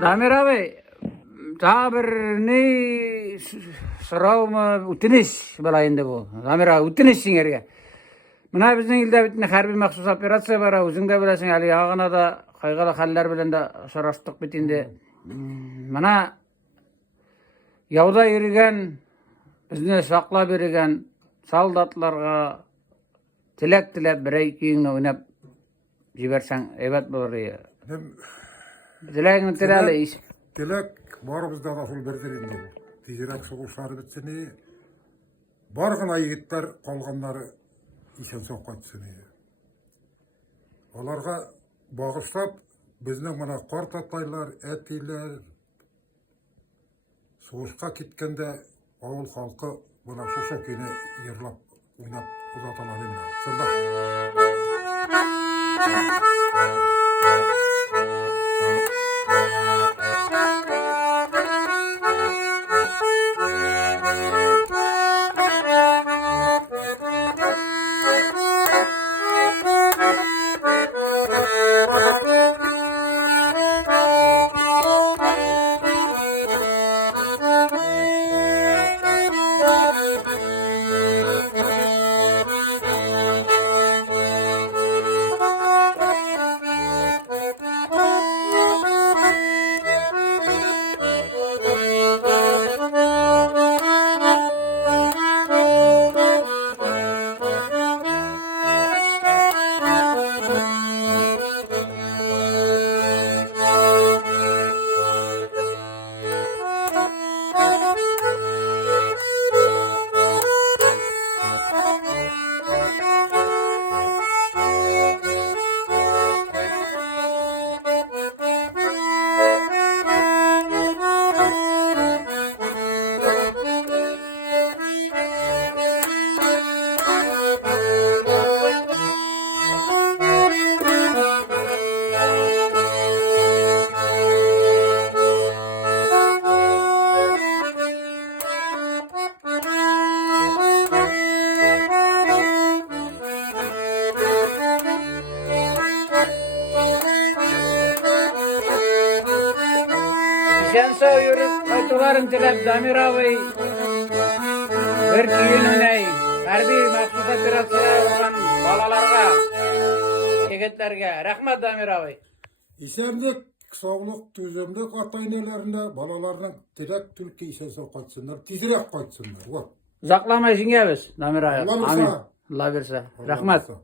Damir abi, daha bir ne sorav mı ütünüş balayında bu. Damir abi ütünüş singerge. Mına bizning ilde bitne harbiy maxsus operatsiya bara, özüň de bilesin, ali yağına da kaygılı haller bilen de soraşdyk bitinde. Mına yawda yürügen, bizni saklap yürügen soldatlarga tilek birey kiyinle oynap jibersen evet bolur. Hem Dileğini tirale iş. tilek barımızda da sul berdir indi bu. Tezirek soğuşları bitsini, bargına yigitler kalganları isen sokatsını. Olarga bağışlap, bizning mana kart ataylar, etiler, soğuşka kitkende avul halkı buna şu şokini yırlap, oynap uzatalar emine. Sırda. Sen sağ yürüp kaytıların tilep Damir abi bir kiyin öney harbiy maxsus operatsiya olan balalarga, yigitlerge rahmat Damir abi. İsemlik, sağlık, tüzümlük ataynelerinde balalarının tilek tülki isen sokatsınlar, tezirek kaçsınlar. Uzaklama işin geliriz Damir abi. Allah Amin. bersa. Allah bersa. Allah Rahmat. bersa.